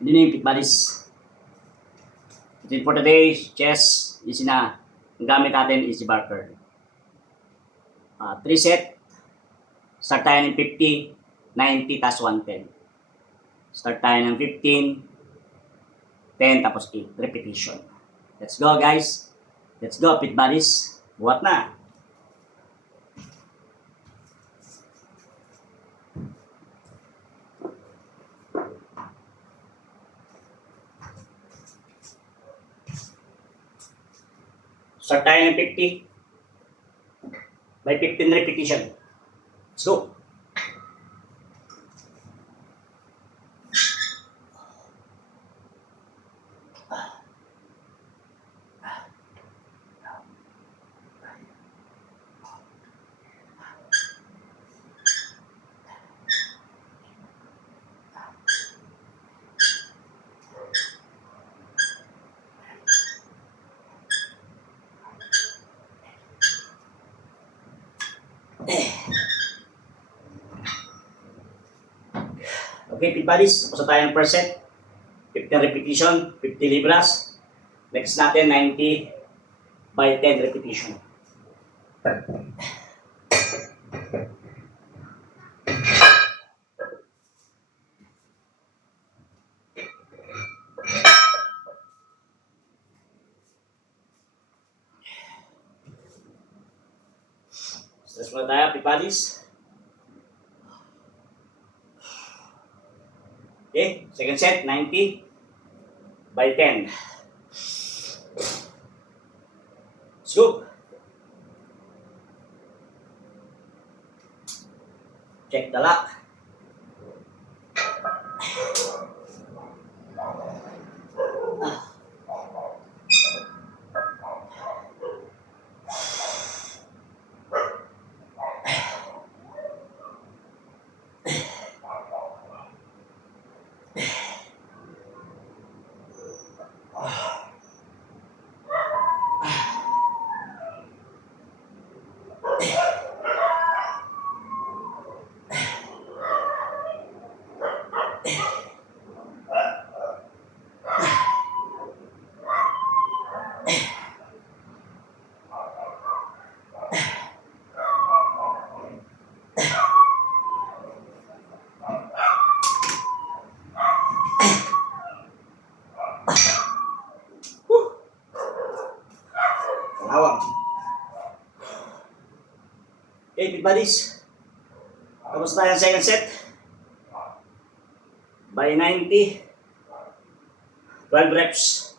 Hindi na yung pit buddies. For today's chess, easy na. Ang gamit natin is si Barker. 3 set. Start tayo ng 50, 90, tas 110. Start tayo ng 15, 10, tapos 8. Repetition. Let's go, guys. Let's go, pit buddies. Buhat na. Start tayo ng 50 by 15 repetition. Let's go. Okay, pit buddies. Tapos na tayo ng first set. 15 repetition, 50 libras. Next natin, 90 by 10 repetition. Stress muna tayo, pit buddies. Okay, second set, 90 by 10. Let's go. Check the lock. Okay, pit buddies. Tapos tayo ang second set. By 90. 12 reps.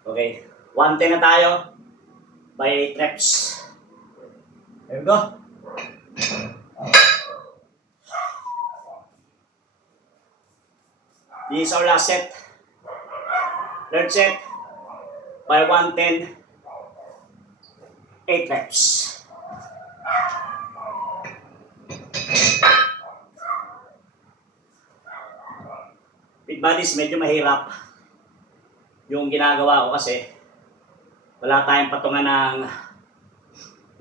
Okay. 110 na tayo. By 8 reps. There we go. This is our last set. Third set. By 110. 8 reps. Pit buddies, medyo mahirap yung ginagawa ko kasi wala tayong patungan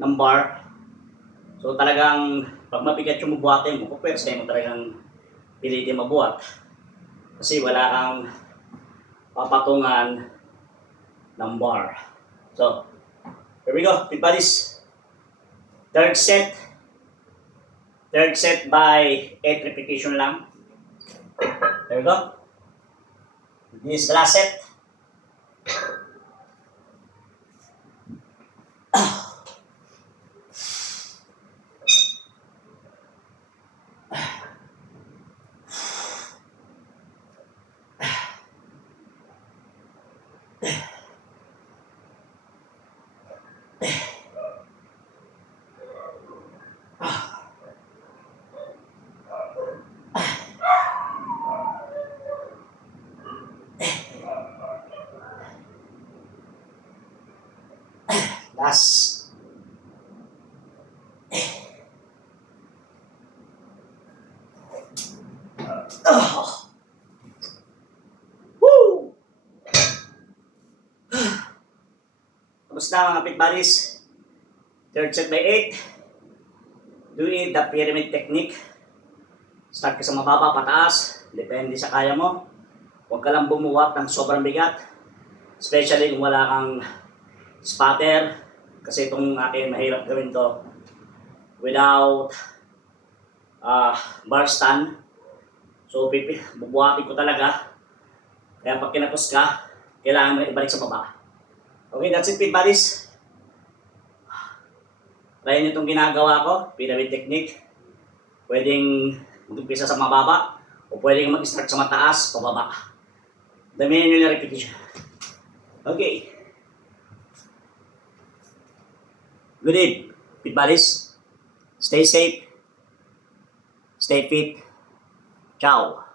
ng bar. So talagang pag mabigat yung mabuhatin mo, first time mo talagang pilitin mabuhat. Kasi wala kang papatungan ng bar. So, here we go, pit buddies. Third set. Third set by 8 repetition lang. There we go. This is the last set. Last. Woo! Tapos na mga pit buddies. Third set by 8. Do it the pyramid technique. Start ka sa mababa, pataas. Depende sa kaya mo. Huwag ka lang bumuwat ng sobrang bigat. Especially kung wala kang spotter. Kasi itong akin mahirap gawin to without bar stand. So bubuhatin ko talaga. Kaya pag kinapos ka, kailangan mo ibalik sa baba. Okay, that's it, Pit Buddies. Try nyo itong ginagawa ko, pyramid technique. Pwedeng mag-umpisa sa mababa o pwedeng mag-start sa mataas, pababa. Damihan nyo na repetition. Okay. Good evening, Pit Buddies. Stay safe. Stay fit. Ciao.